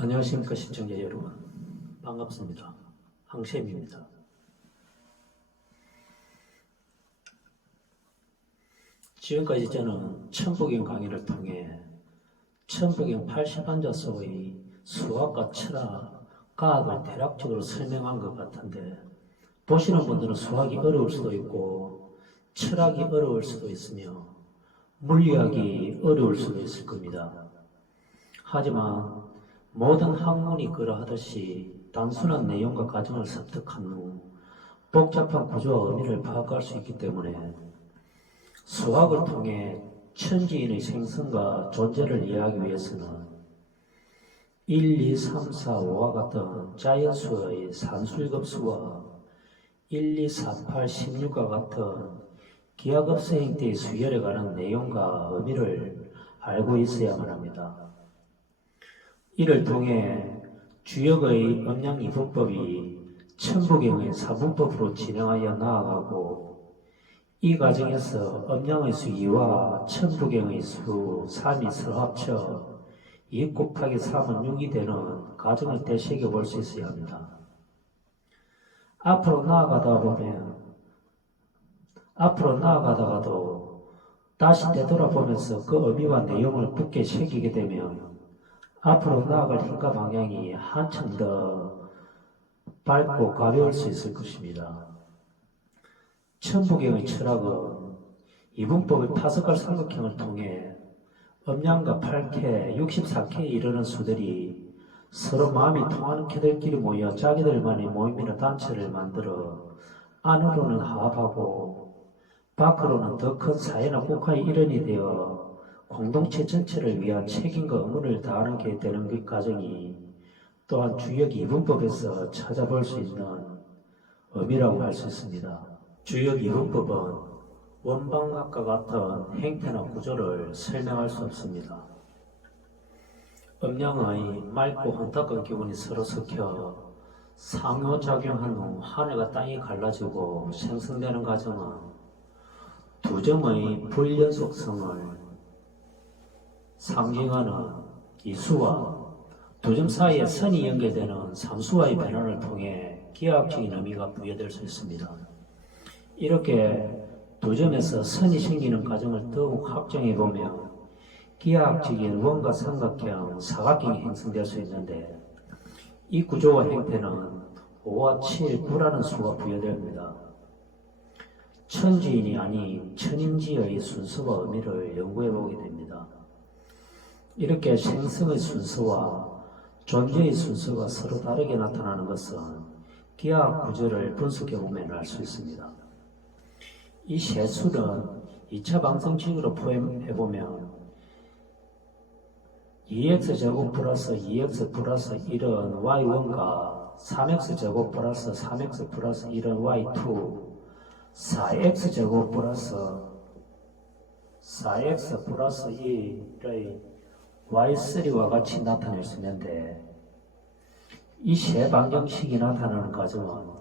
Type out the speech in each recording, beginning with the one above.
안녕하십니까 시청자 여러분, 반갑습니다. 황쌤입니다. 지금까지 저는 천부경 강의를 통해 천부경 80환자소의 수학과 철학, 과학을 대략적으로 설명한 것 같은데, 보시는 분들은 수학이 어려울 수도 있고 철학이 어려울 수도 있으며 물리학이 어려울 수도 있을 겁니다. 하지만 모든 학문이 그러하듯이 단순한 내용과 과정을 습득한 후 복잡한 구조와 의미를 파악할 수 있기 때문에 수학을 통해 천지인의 생성과 존재를 이해하기 위해서는 1, 2, 3, 4, 5와 같은 자연수의 산술급수와 1, 2, 4, 8, 16과 같은 기하급수 형태의 수열에 관한 내용과 의미를 알고 있어야만 합니다. 이를 통해 주역의 음양이분법이 천부경의 사분법으로 진행하여 나아가고, 이 과정에서 음양의 수 2와 천부경의 수 3이 서로 합쳐 2 곱하기 3은 6이 되는 과정을 되새겨 볼 수 있어야 합니다. 앞으로 나아가다가도 다시 되돌아보면서 그 의미와 내용을 굳게 새기게 되면 앞으로 나아갈 힘과 방향이 한층 더 밝고 가벼울 수 있을 것입니다. 천부경의 철학은 이분법의 5갈 삼각형을 통해 음양과 8K, 64K에 이르는 수들이 서로 마음이 통하는 캐들끼리 모여 자기들만의 모임이나 단체를 만들어 안으로는 화합하고 밖으로는 더 큰 사회나 국가의 일원이 되어 공동체 전체를 위한 책임과 의무를 다하는 게 되는 그 과정이 또한 주역 이분법에서 찾아볼 수 있는 의미라고 할 수 있습니다. 주역 이분법은 원방학과 같은 행태나 구조를 설명할 수 없습니다. 음양의 맑고 혼탁한 기운이 서로 섞여 상호작용한 후 하늘과 땅이 갈라지고 생성되는 과정은 두 점의 불연속성을 상징하는 이수와 두 점 사이에 선이 연결되는 삼수와의 변환을 통해 기하학적인 의미가 부여될 수 있습니다. 이렇게 두 점에서 선이 생기는 과정을 더욱 확정해보면 기하학적인 원과 삼각형, 사각형이 형성될 수 있는데, 이 구조와 형태는 5와 7, 9라는 수가 부여됩니다. 천지인이 아닌 천인지의 순서와 의미를 연구해보게 됩니다. 이렇게 생성의 순서와 존재의 순서가 서로 다르게 나타나는 것은 기하학 구조를 분석해보면 알 수 있습니다. 이 세 수는 2차 방정식으로 포함해보면 2x제곱 플러스 2x 플러스 1은 y1과 3x제곱 플러스 3x 플러스 1은 y2, 4x제곱 플러스 4x 플러스 1의 y3와 같이 나타낼 수 있는데, 이 세 방정식이 나타나는 과정은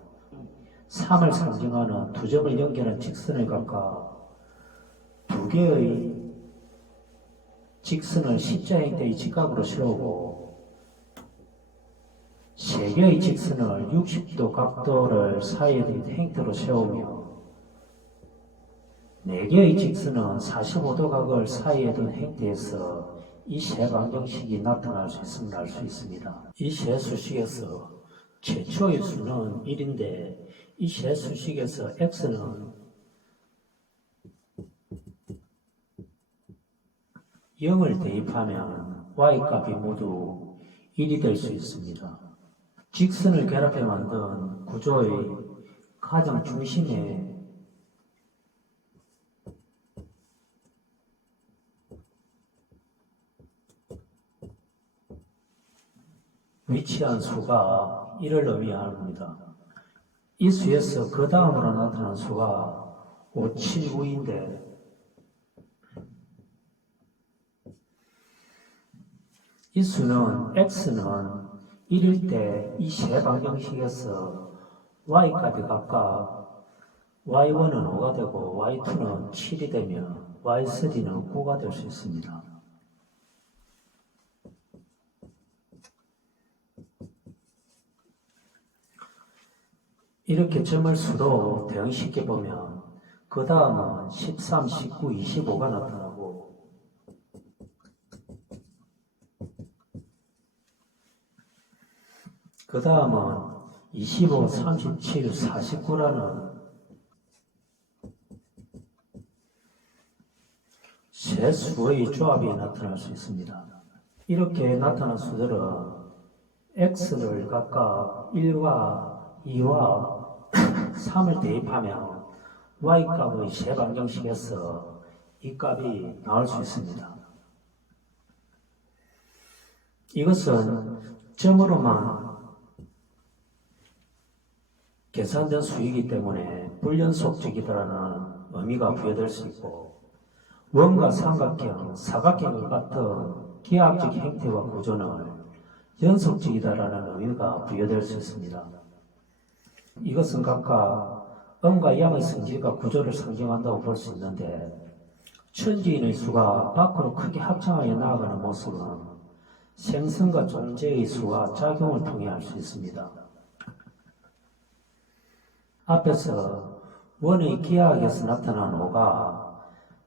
3을 상징하는 두 점을 연결한 직선을 각각 두 개의 직선을 십자 형태의 직각으로 세우고 세 개의 직선을 60도 각도를 사이에 둔 형태로 세우며 네 개의 직선은 45도 각을 사이에 둔 형태에서 이 세 방정식이 나타날 수 있음을 알 수 있습니다. 이 세 수식에서 최초의 수는 1인데, 이 세 수식에서 x는 0을 대입하면 y값이 모두 1이 될 수 있습니다. 직선을 결합해 만든 구조의 가장 중심에 위치한 수가 1을 의미합니다. 이 수에서 그 다음으로 나타난 수가 5, 7, 9인데, 이 수는 x는 1일 때 이 세 방정식에서 y값이 각각 y1은 5가 되고 y2는 7이 되며 y3는 9가 될 수 있습니다. 이렇게 점을 수로 대응시켜 보면 그 다음은 13, 19, 25가 나타나고 그 다음은 25, 37, 49라는 세 수의 조합이 나타날 수 있습니다. 이렇게 나타난 수들은 x를 각각 1과 2와 3을 대입하면 y값의 세 방정식에서 이 값이 나올 수 있습니다. 이것은 점으로만 계산된 수이기 때문에 불연속적이다라는 의미가 부여될 수 있고 원과 삼각형, 사각형과 같은 기하학적 형태와 구조는 연속적이다라는 의미가 부여될 수 있습니다. 이것은 각각 음과 양의 성질과 구조를 상징한다고 볼 수 있는데 천지인의 수가 밖으로 크게 합창하여 나아가는 모습은 생성과 존재의 수와 작용을 통해 알 수 있습니다. 앞에서 원의 기하학에서 나타난 5가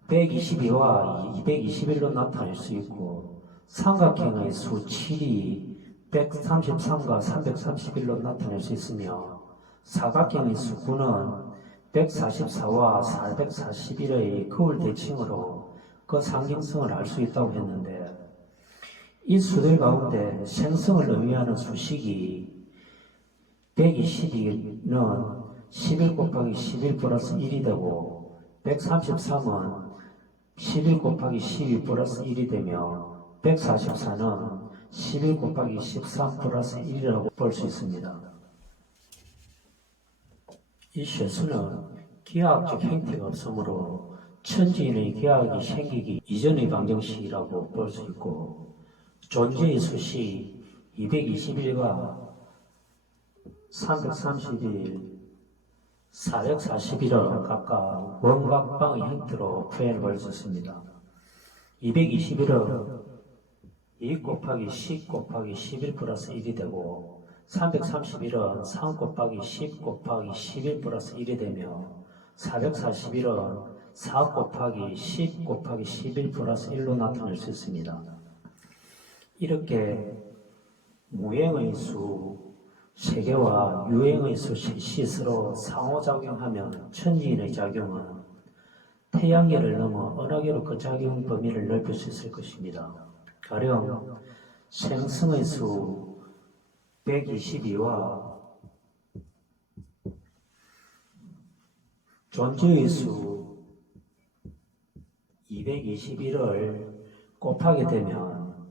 122와 221로 나타낼 수 있고 삼각형의 수 7이 133과 331로 나타낼 수 있으며 사각형의 수 9는 144와 441의 거울 대칭으로 그 상징성을 알 수 있다고 했는데 이 수들 가운데 생성을 의미하는 수식이 122는 11 곱하기 11 플러스 1이 되고 133은 11 곱하기 12 플러스 1이 되며 144는 11 곱하기 13 플러스 1이라고 볼 수 있습니다. 이 쇠수는 기하학적 형태가 없으므로 천지인의 기하학이 생기기 이전의 방정식이라고 볼 수 있고 존재의 수식 221과 331, 441은 각각 원각방의 형태로 표현해 볼 수 있습니다. 221은 2 곱하기 10 곱하기 11 플러스 1이 되고 331은 3 곱하기 10 곱하기 11 플러스 1이 되며 441은 4 곱하기 10 곱하기 11 플러스 1로 나타낼 수 있습니다. 이렇게 무행의 수 3개와 유행의 수 셋이 서로 상호작용하면 천지인의 작용은 태양계를 넘어 은하계로 그 작용 범위를 넓힐 수 있을 것입니다. 가령 생성의 수 122와 존재의 수 221을 곱하게 되면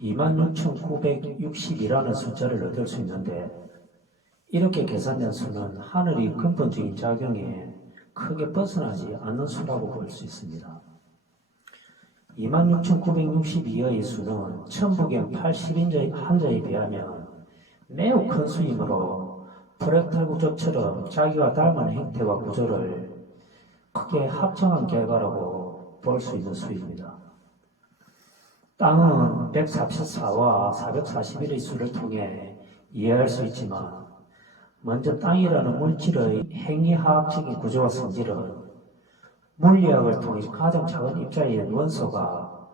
26,962라는 숫자를 얻을 수 있는데 이렇게 계산된 수는 하늘의 근본적인 작용에 크게 벗어나지 않는 수라고 볼 수 있습니다. 26,962의 수는 천부경 80인자의 한자에 비하면 매우 큰 수이므로 프랙탈 구조처럼 자기와 닮은 형태와 구조를 크게 합성한 결과라고 볼 수 있는 수입니다. 땅은 144와 441의 수를 통해 이해할 수 있지만 먼저 땅이라는 물질의 행위화학적인 구조와 성질은 물리학을 통해 가장 작은 입자인 원소가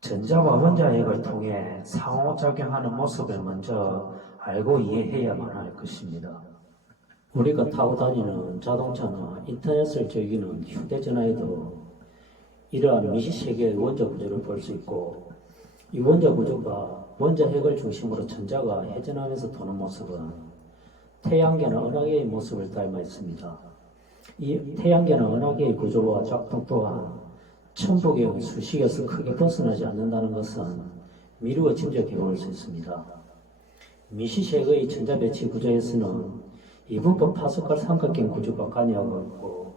전자와 원자핵을 통해 상호작용하는 모습을 먼저 알고 이해해야만 할 것입니다. 우리가 타고 다니는 자동차나 인터넷을 즐기는 휴대전화에도 이러한 미시세계의 원자 구조를 볼 수 있고 이 원자 구조가 원자핵을 중심으로 전자가 회전하면서 도는 모습은 태양계나 은하계의 모습을 닮아 있습니다. 이 태양계나 은하계의 구조와 작동 또한 천부경 수식에서 크게 벗어나지 않는다는 것은 미루어 짐작해 볼 수 있습니다. 미시sek의 전자 배치 구조에서는 이분법 파스칼 삼각형 구조가 관여하고 있고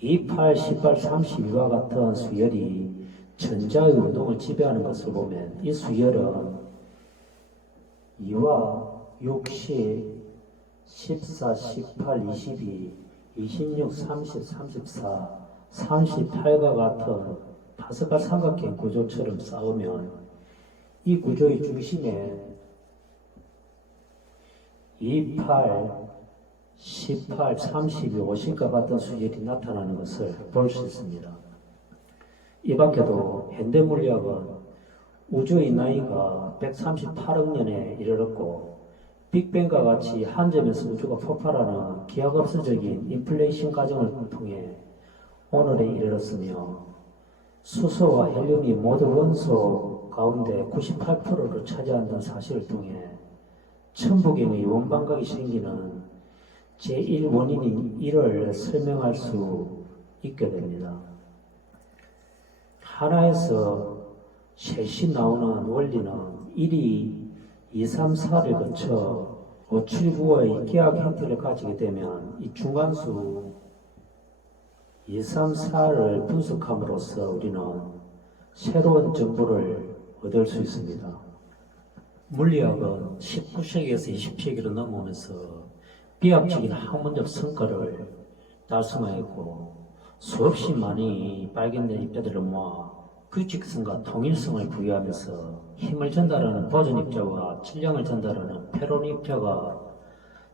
28, 18, 32와 같은 수열이 전자의 운동을 지배하는 것을 보면 이 수열은 2와 6, 10, 14, 18, 22, 26, 30, 34, 38과 같은 파스칼 삼각형 구조처럼 쌓으면 이 구조의 중심에 28, 18, 32, 50과 같은 수질이 나타나는 것을 볼 수 있습니다. 이 밖에도 현대물리학은 우주의 나이가 138억 년에 이르렀고 빅뱅과 같이 한 점에서 우주가 폭발하는 기하급수적인 인플레이션 과정을 통해 오늘에 이르렀으며 수소와 헬륨이 모두 원소 가운데 98%를 차지한다는 사실을 통해 천부경의 원방각이 생기는 제1원인인 이를 설명할 수 있게 됩니다. 하나에서 셋이 나오는 원리는 1이 2, 3, 4를 거쳐 5, 7, 9의 기하 형태를 가지게 되면 이 중간수 2, 3, 4를 분석함으로써 우리는 새로운 정보를 얻을 수 있습니다. 물리학은 19세기에서 20세기로 넘어오면서 비약적인 학문적 성과를 달성하였고 수없이 많이 발견된 입자들을 모아 규칙성과 통일성을 부여하면서 힘을 전달하는 보존 입자와 질량을 전달하는 패론 입자가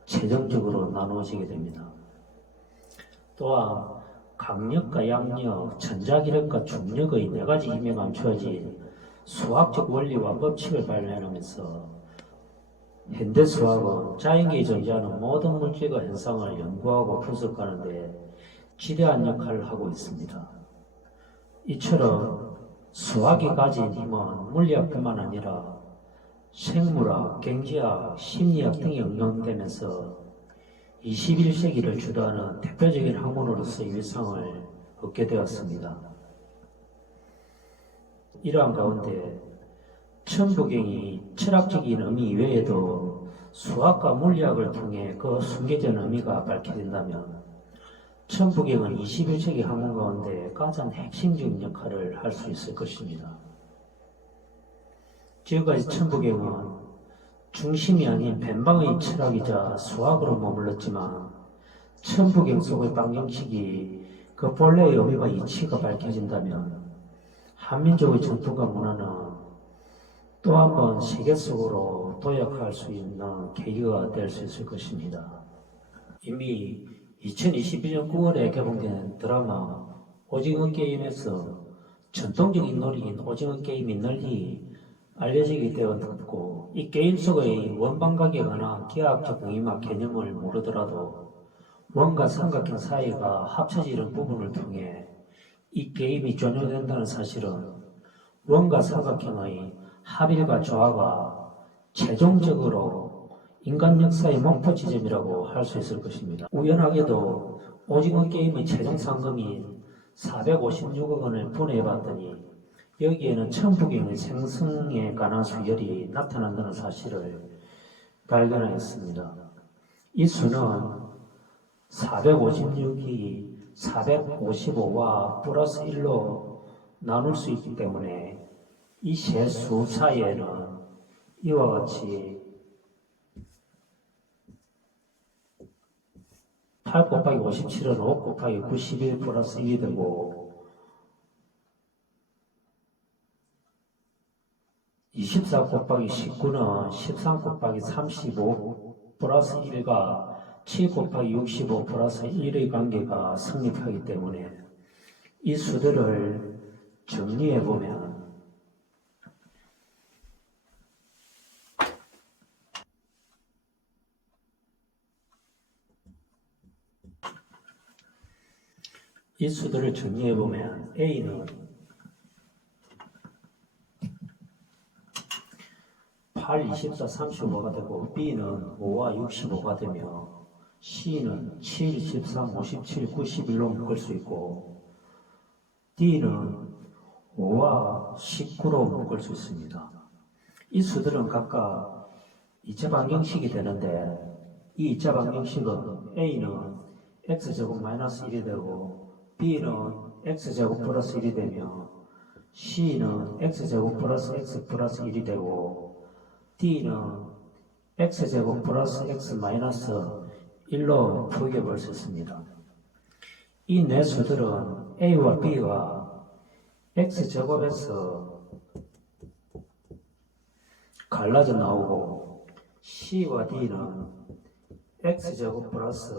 최종적으로 나누어지게 됩니다. 또한 강력과 양력, 전자기력과 중력의 4가지 힘에 감추어진 수학적 원리와 법칙을 발견하면서 현대 수학은 자연계에 존재하는 모든 물질과 현상을 연구하고 분석하는 데 지대한 역할을 하고 있습니다. 이처럼 수학이 가진 힘은 물리학뿐만 아니라 생물학, 경제학, 심리학 등에 응용되면서 21세기를 주도하는 대표적인 학문으로서의 위상을 얻게 되었습니다. 이러한 가운데 천부경이 철학적인 의미 이외에도 수학과 물리학을 통해 그 숨겨진 의미가 밝혀진다면 천부경은 21세기 학문 가운데 가장 핵심적인 역할을 할 수 있을 것입니다. 지금까지 천부경은 중심이 아닌 벤방의 철학이자 수학으로 머물렀지만 천부경 속의 방정식이 그 본래의 의미와 이치가 밝혀진다면 한민족의 전통과 문화는 또 한 번 세계 속으로 도약할 수 있는 계기가 될 수 있을 것입니다. 이미 2021년 9월에 개봉된 드라마 오징어 게임에서 전통적인 놀이인 오징어 게임이 널리 알려지게 되었고 이 게임 속의 원방각에 관한 기하학적 의미와 개념을 모르더라도 원과 삼각형 사이가 합쳐지는 부분을 통해 이 게임이 존재된다는 사실은 원과 삼각형의 합일과 조화가 최종적으로 인간 역사의 목표 지점이라고 할 수 있을 것입니다. 우연하게도 오징어 게임의 최종 상금인 456억 원을 분해해봤더니 여기에는 천부경의 생성에 관한 수열이 나타난다는 사실을 발견하였습니다. 이 수는 456이 455와 플러스 1로 나눌 수 있기 때문에 이 세 수 사이에는 이와 같이 8 곱하기 57은 5 곱하기 91 플러스 1이 되고 24 곱하기 19는 13 곱하기 35 플러스 1과 7 곱하기 65 플러스 1의 관계가 성립하기 때문에 이 수들을 정리해보면 이 수들을 정리해보면 A는 8, 24, 35가 되고 B는 5와 65가 되며 C는 7, 13, 57, 91로 묶을 수 있고 D는 5와 19로 묶을 수 있습니다. 이 수들은 각각 이차 방정식이 되는데 이 이차 방정식은 A는 x제곱 마이너스 1이 되고 B는 x제곱 플러스 1이 되며 C는 x제곱 플러스 x 플러스 1이 되고 D는 x제곱 플러스 x 마이너스 1로 표기해볼 수 있습니다. 이 네 수들은 A와 B가 x제곱에서 갈라져 나오고 C와 D는 X제곱 플러스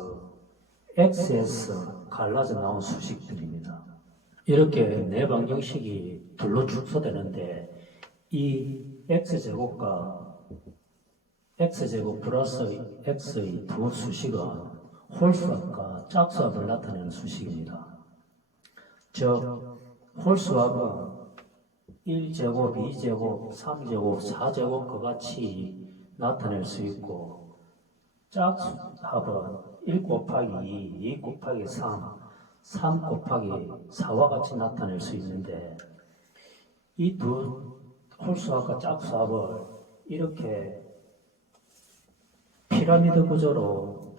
XS 갈라져 나온 수식들입니다. 이렇게 네 방정식이 둘로 축소되는데 이 X제곱과 X제곱 플러스 X의 두 수식은 홀수합과 짝수합을 나타내는 수식입니다. 즉 홀수합은 1제곱, 2제곱, 3제곱, 4제곱과 같이 나타낼 수 있고 짝수합은 1 곱하기 2, 2 곱하기 3, 3 곱하기 4와 같이 나타낼 수 있는데 이 두 홀수합과 짝수합을 이렇게 피라미드 구조로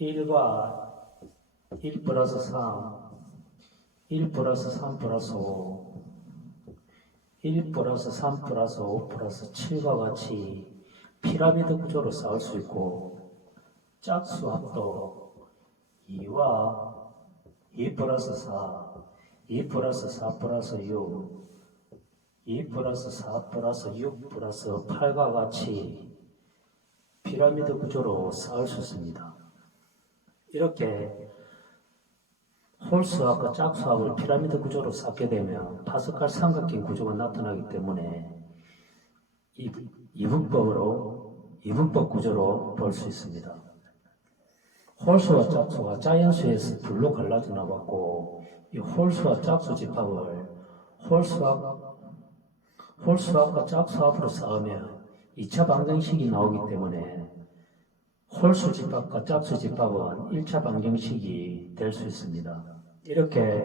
1과 1 플러스 3, 1 플러스 3 플러스 5, 1 플러스 3 플러스 5 플러스 7과 같이 피라미드 구조로 쌓을 수 있고 짝수합도 2와 2 플러스 4, 2 플러스 4 플러스 6, 2 플러스 4 플러스 6 플러스 8과 같이 피라미드 구조로 쌓을 수 있습니다. 이렇게 홀수합과 짝수합을 피라미드 구조로 쌓게 되면 파스칼 삼각형 구조가 나타나기 때문에 이분법 구조로 볼 수 있습니다. 홀수와 짝수가 자연수에서 둘로 갈라져 나왔고 이 홀수와 짝수 집합을 홀수합과 짝수합으로 쌓으면 2차 방정식이 나오기 때문에 홀수 집합과 짝수 집합은 1차 방정식이 될 수 있습니다. 이렇게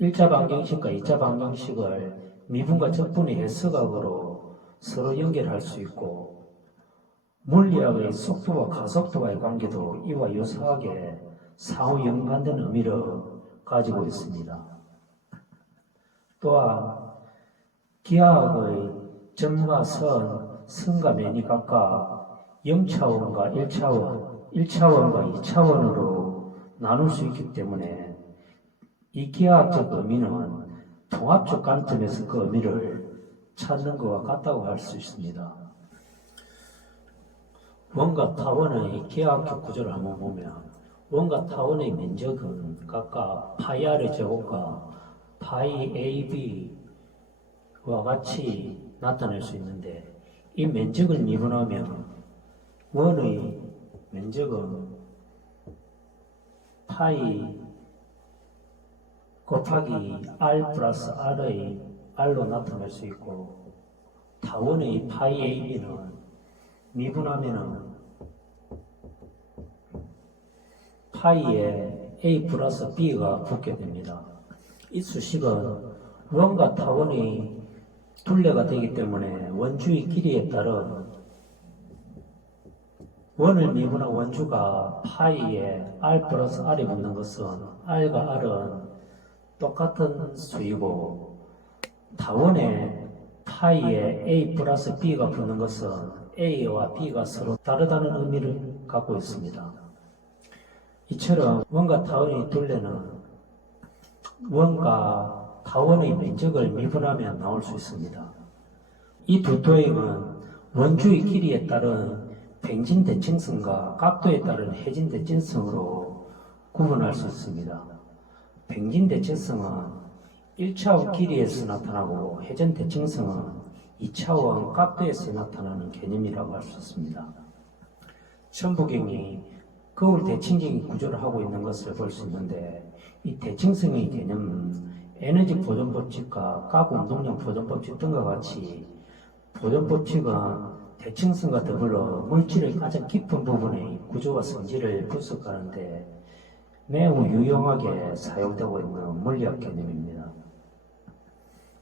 1차 방정식과 2차 방정식을 미분과 적분의 해석학으로 서로 연결할 수 있고 물리학의 속도와 가속도와의 관계도 이와 유사하게 상호 연관된 의미를 가지고 있습니다. 또한 기하학의 점과 선, 선과 면이 각각 0차원과 1차원, 1차원과 2차원으로 나눌 수 있기 때문에 이 기하학적 의미는 통합적 관점에서 그 의미를 찾는 것과 같다고 할 수 있습니다. 원과 타원의 기하학적 구조를 한번 보면 원과 타원의 면적은 각각 파이 r의 제곱과 파이 ab와 같이 나타낼 수 있는데 이 면적을 미분하면 원의 면적은 파이 곱하기 r 플러스 r의 r로 나타낼 수 있고 타원의 파이 ab는 미분하면은 파이에 a 플러스 b가 붙게 됩니다. 이 수식은 원과 타원의 둘레가 되기 때문에 원주의 길이에 따른 원을 미분한 원주가 파이에 r 플러스 r이 붙는 것은 r과 r은 똑같은 수이고 타원에 파이에 a 플러스 b가 붙는 것은 a와 b가 서로 다르다는 의미를 갖고 있습니다. 이처럼 원과 타원의 둘레는 원과 타원의 면적을 미분하면 나올 수 있습니다. 이 두 도형은 원주의 길이에 따른 뱅진 대칭성과 각도에 따른 해진 대칭성으로 구분할 수 있습니다. 뱅진 대칭성은 1차원 길이에서 나타나고 해전 대칭성은 2차원 각도에서 나타나는 개념이라고 할 수 있습니다. 천부경이 거울 대칭적인 구조를 하고 있는 것을 볼 수 있는데 이 대칭성의 개념은 에너지 보존 법칙과 가구 운동량 보존 법칙 등과 같이 보존 법칙은 대칭성과 더불어 물질의 가장 깊은 부분의 구조와 성질을 분석하는데 매우 유용하게 사용되고 있는 물리학 개념입니다.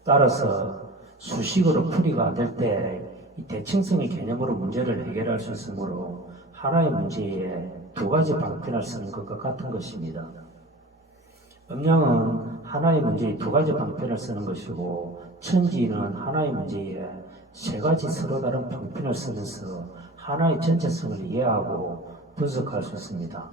따라서 수식으로 풀이가 안 될 때 이 대칭성의 개념으로 문제를 해결할 수 있으므로 하나의 문제에 두 가지 방편을 쓰는 것과 같은 것입니다. 음량은 하나의 문제에 두 가지 방편을 쓰는 것이고 천지는 하나의 문제에 세 가지 서로 다른 방편을 쓰면서 하나의 전체성을 이해하고 분석할 수 있습니다.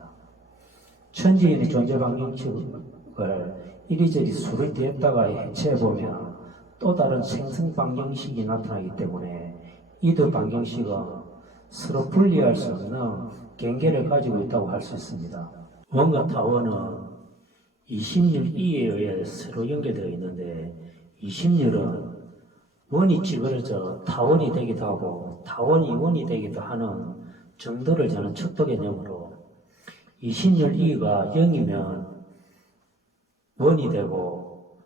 천지인의 존재 방정식을 이리저리 수를 더했다가 해체해보면 또 다른 생성 방정식이 나타나기 때문에 이두 방정식은 서로 분리할 수 없는 경계를 가지고 있다고 할 수 있습니다. 원과 타원은 20률 E에 의해 서로 연결되어 있는데 20률은 원이 찌그러져 타원이 되기도 하고 타원이 원이 되기도 하는 정도를 저는 척도 개념으로 20률 E가 0이면 원이 되고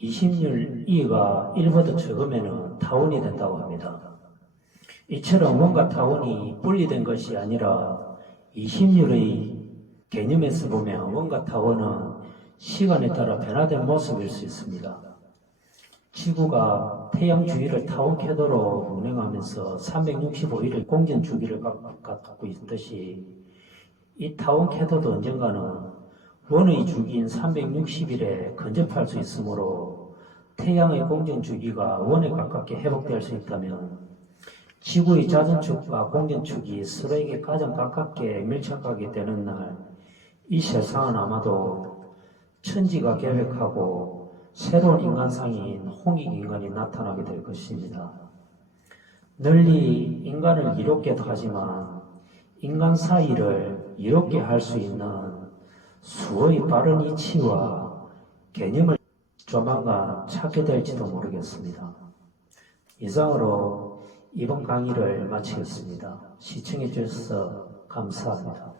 20률 E가 1보다 적으면 타원이 된다고 합니다. 이처럼 원과 타원이 분리된 것이 아니라 20률의 개념에서 보면 원과 타원은 시간에 따라 변화된 모습일 수 있습니다. 지구가 태양 주위를 타원 궤도로 운행하면서 365일의 공전 주기를 갖고 있듯이 이 타원 궤도도 언젠가는 원의 주기인 360일에 근접할 수 있으므로 태양의 공전 주기가 원에 가깝게 회복될 수 있다면 지구의 자전축과 공전축이 서로에게 가장 가깝게 밀착하게 되는 날, 이 세상은 아마도 천지가 계획하고 새로운 인간상인 홍익인간이 나타나게 될 것입니다. 널리 인간을 이롭게도 하지만 인간 사이를 이롭게 할 수 있는 수의 빠른 이치와 개념을 조만간 찾게 될지도 모르겠습니다. 이상으로 이번 강의를 마치겠습니다. 시청해 주셔서 감사합니다.